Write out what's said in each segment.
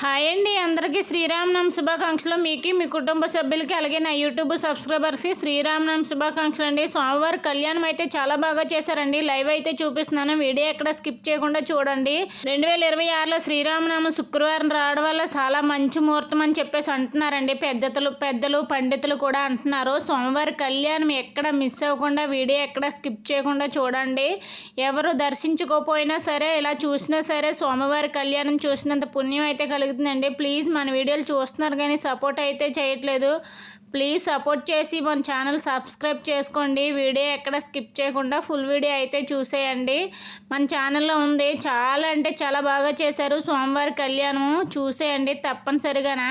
Hi అండి, అందరికీ శ్రీరామనవమి శుభాకాంక్షలు. మీకు మీ కుటుంబ సభ్యులకి అలాగే నా యూట్యూబ్ సబ్స్క్రైబర్స్కి శ్రీరామనవమి శుభాకాంక్షలు అండి. స్వామివారి కళ్యాణం అయితే చాలా బాగా చేశారండి. లైవ్ అయితే చూపిస్తున్నాను, వీడియో ఎక్కడ స్కిప్ చేయకుండా చూడండి. 2026లో శ్రీరామనవమి శుక్రవారం రావడం వల్ల చాలా మంచి ముహూర్తం అని చెప్పేసి అంటున్నారండి. పెద్దలు పండితులు కూడా అంటున్నారు. స్వామివారి కళ్యాణం ఎక్కడ మిస్ అవ్వకుండా వీడియో ఎక్కడ స్కిప్ చేయకుండా చూడండి. ఎవరు దర్శించుకోపోయినా సరే ఇలా చూసినా సరే స్వామివారి కళ్యాణం చూసినంత పుణ్యం అయితే కలుగుతుందండి. ప్లీజ్ మన వీడియోలు చూస్తున్నారు కానీ సపోర్ట్ అయితే చేయట్లేదు. ప్లీజ్ సపోర్ట్ చేసి మన ఛానల్ సబ్స్క్రైబ్ చేసుకోండి. వీడియో ఎక్కడ స్కిప్ చేయకుండా ఫుల్ వీడియో అయితే చూసేయండి. మన ఛానల్లో ఉంది, చాలా అంటే చాలా బాగా చేశారు. స్వామివారి కళ్యాణం చూసేయండి తప్పనిసరిగానా.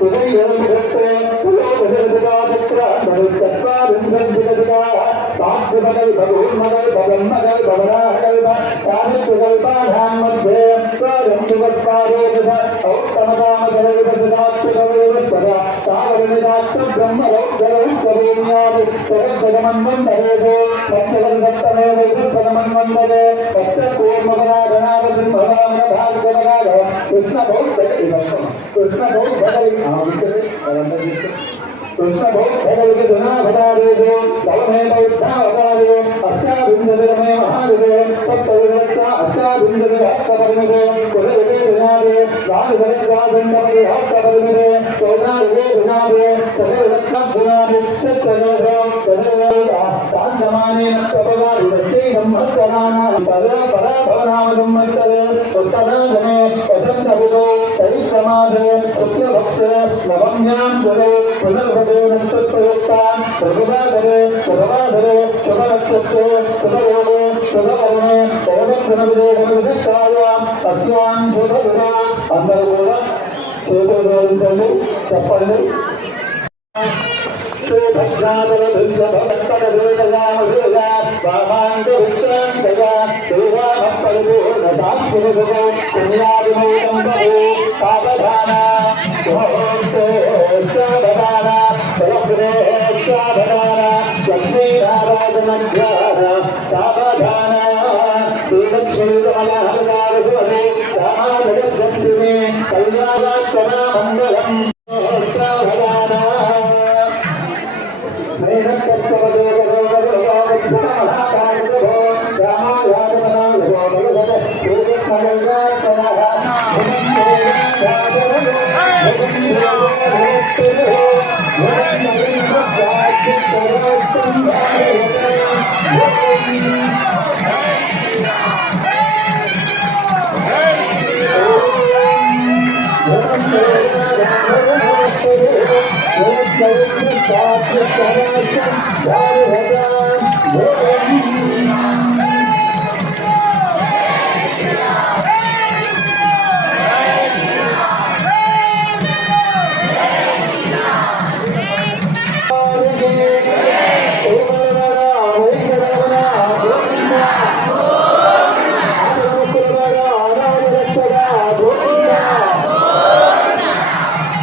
Today कृष्ण भगवती धना भटारे कवमे बौद्धावतारे अस्याबिंदवे मे महादेवे तत्परिरक्षा अस्याबिंदवे हस्तपरिमिते कुलदेवे धनारे राजधरक्षा दंडपति हस्तपरिमिते तोदारे धनारे तदेवक्षा धनारे तत्परिमिते तदेवता तांडमाने नक्तपगारि दत्ते सम्मतनाना परा भवनाम सम्मतरे उत्तराधने वसन्तभुतो तैक्रमाधे सत्यभक्षे नवम्यां जले पुनर्भवे नक्षत्रयुक्तां प्रभुवाधरे शुभनक्षत्रे शुभयोगे शुभकर्मे ओदक्षिणविदेशविशिष्टायाम् अस्यां शुभविधा అందరూ కూడా చేతులు జోడించండి చెప్పండి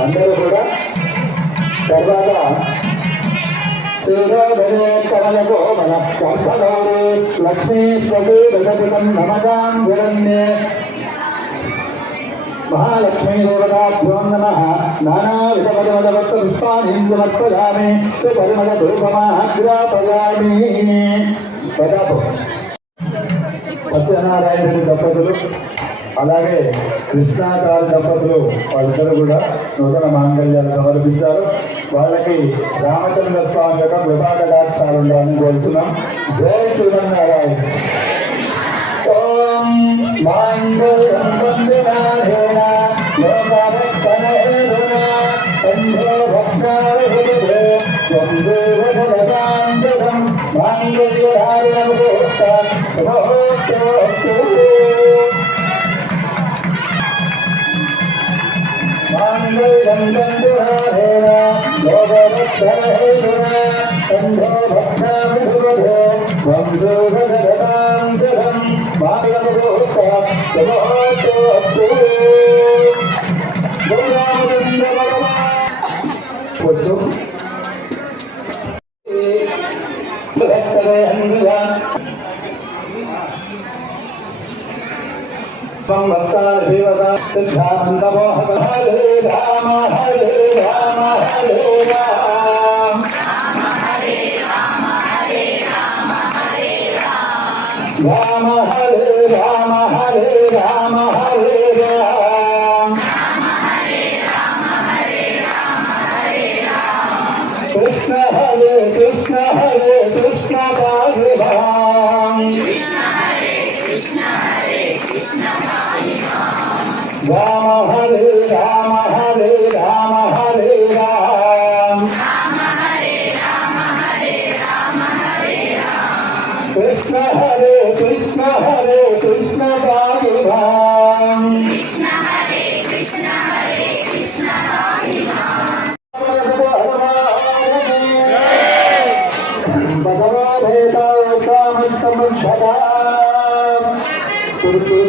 అందరూ కూడా తర్వాత కమలకు మన కంపగౌరి లక్ష్మీపతి దశకం నమకాం హిరణ్యే महालक्ष्मी देवताभ्यो नमः नानाविधपरिमलवत्पुष्पाणि समर्पयामि सुपरिमलधूपमाग्रापयामि సత్యనారాయణుడి దంపతులు అలాగే కృష్ణాకారు దంపతులు వాళ్ళిద్దరూ కూడా నూతన మాంగళ్యాలు సమర్పించారు. వాళ్ళకి రామచంద్ర స్వామి యొక్క కృపాకటాక్షాలు ఉండాలని కోరుతున్నాం. జై శ్రీమన్నారాయణ. ఓం మాంగళ్యం వందే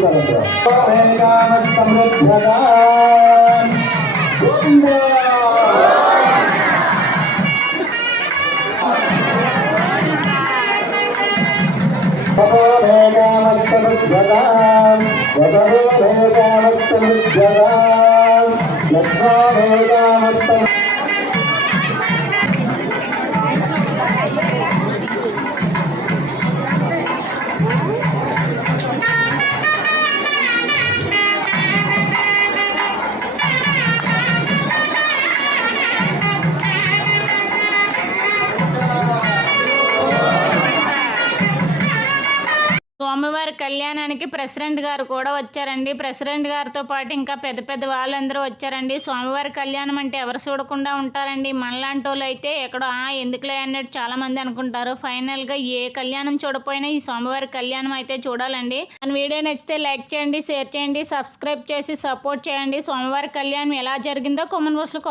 పలుకుతారు సమృద్ధగా స్వామివారి కళ్యాణానికి ప్రెసిడెంట్ గారు కూడా వచ్చారండి. ప్రెసిడెంట్ గారితో పాటు ఇంకా పెద్ద పెద్ద వాళ్ళందరూ వచ్చారండి. స్వామివారి కళ్యాణం అంటే ఎవరు చూడకుండా ఉంటారండి. మనలాంటి వాళ్ళు అయితే ఎక్కడో ఎందుకులే అన్నట్టు చాలా మంది అనుకుంటారు. ఫైనల్గా ఏ కళ్యాణం చూడపోయినా ఈ స్వామివారి కళ్యాణం అయితే చూడాలండి. మన వీడియో నచ్చితే లైక్ చేయండి, షేర్ చేయండి, సబ్స్క్రైబ్ చేసి సపోర్ట్ చేయండి. స్వామివారి కళ్యాణం ఎలా జరిగిందో కామెంట్ బాక్స్లో